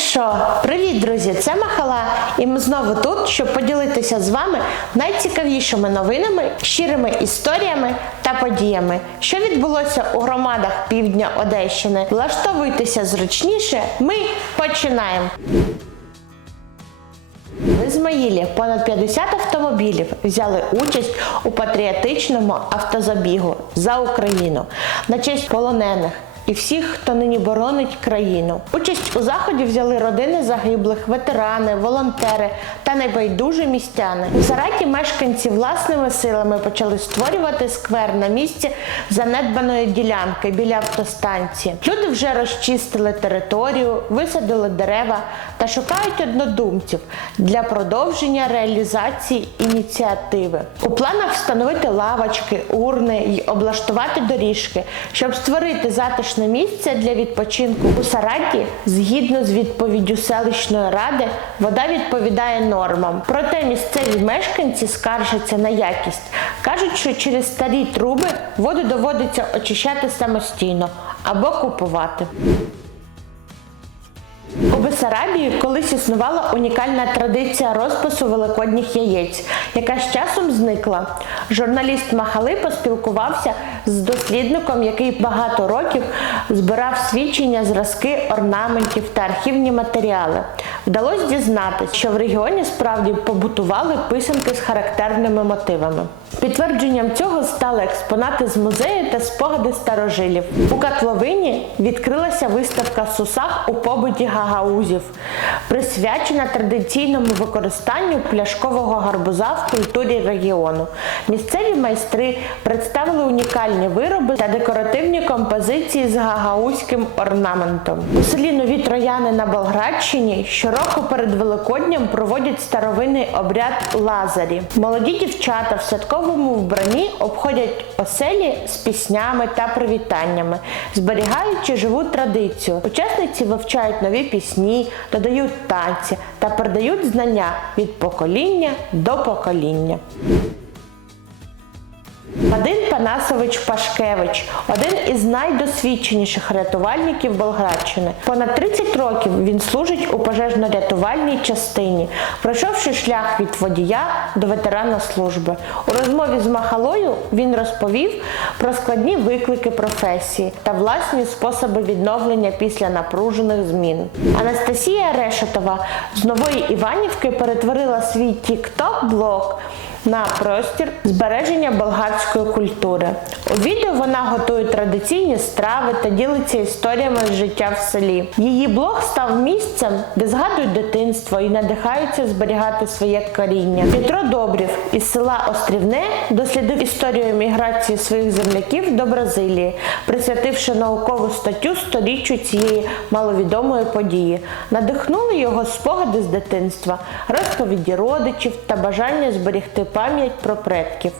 що, привіт, друзі! Це Махала, і ми знову тут, щоб поділитися з вами найцікавішими новинами, щирими історіями та подіями, що відбулося у громадах півдня Одещини. Влаштовуйтеся зручніше. Ми починаємо. В Ізмаїлі понад 50 автомобілів взяли участь у патріотичному автозабігу за Україну на честь полонених. І всіх, хто нині боронить країну. Участь у заході взяли родини загиблих, ветерани, волонтери та найбайдужі містяни. У Сараті мешканці власними силами почали створювати сквер на місці занедбаної ділянки біля автостанції. Люди вже розчистили територію, висадили дерева та шукають однодумців для продовження реалізації ініціативи. У планах встановити лавочки, урни й облаштувати доріжки, щоб створити затишне місце для відпочинку. У Сараті, згідно з відповіддю селищної ради, вода відповідає нормам. Проте місцеві мешканці скаржаться на якість. кажуть, що через старі труби воду доводиться очищати самостійно або купувати. Бесарабії колись існувала унікальна традиція розпису великодніх яєць, яка з часом зникла. Журналіст Махали поспілкувався з дослідником, який багато років збирав свідчення, зразки, орнаментів та архівні матеріали. Вдалося дізнатися, що в регіоні справді побутували писанки з характерними мотивами. Підтвердженням цього стали експонати з музею та спогади старожилів. У Котловині відкрилася виставка Сусах у побуті гагаузів, присвячена традиційному використанню пляшкового гарбуза в культурі регіону. Місцеві майстри представили унікальні вироби та декоративні композиції з гагаузьким орнаментом. У селі Нові Трояни на Болградщині щороку перед Великоднем проводять старовинний обряд Лазарі. Молоді дівчата в святковому вбранні обходять оселі з піснями та привітаннями, зберігаючи живу традицію. Учасниці вивчають нові пісні, додають танці та передають знання від покоління до покоління. Вадим Панасович Пашкевич один із найдосвідченіших рятувальників Болградщини. Понад 30 років він служить у пожежно-рятувальній частині, пройшовши шлях від водія до ветерана служби. У розмові з Махалою він розповів про складні виклики професії та власні способи відновлення після напружених змін. Анастасія Решетова з нової Іванівки перетворила свій тік-ток-блог на простір збереження болгарської культури. У відео вона готує традиційні страви та ділиться історіями життя в селі. Її блог став місцем, де згадують дитинство і надихаються зберігати своє коріння. Петро Добрів із села Острівне дослідив історію еміграції своїх земляків до Бразилії, присвятивши наукову статтю сторіччю цієї маловідомої події. Надихнули його спогади з дитинства, розповіді родичів та бажання зберігти пам'ять про предків.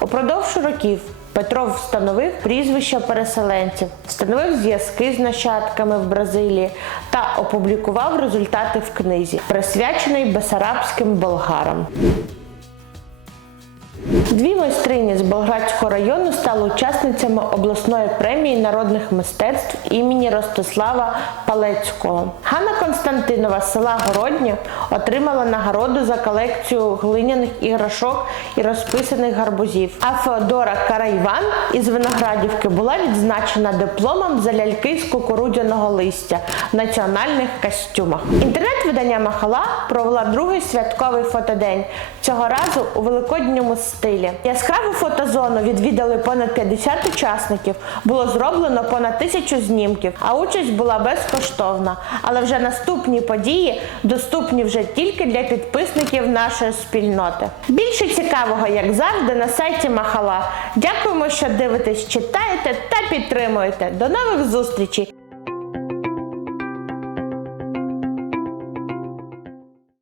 Упродовж років Петро встановив прізвища переселенців, встановив зв'язки з нащадками в Бразилії та опублікував результати в книзі, присвячений бесарабським болгарам. Дві майстрині з Болградського району стали учасницями обласної премії народних мистецтв імені Ростислава Палецького. Ганна Константинова з села Городнє отримала нагороду за колекцію глиняних іграшок і розписаних гарбузів. А Феодора Карайван із Виноградівки була відзначена дипломом за ляльки з кукурудзяного листя в національних костюмах. Інтернет-видання Махала провела другий святковий фотодень. Цього разу у великодньому стилі. Яскраву фотозону відвідали понад 50 учасників. Було зроблено понад тисячу знімків, а участь була безкоштовна. Але вже наступні події доступні вже тільки для підписників нашої спільноти. Більше цікавого, як завжди, на сайті Махала. Дякуємо, що дивитесь, читаєте та підтримуєте. До нових зустрічей!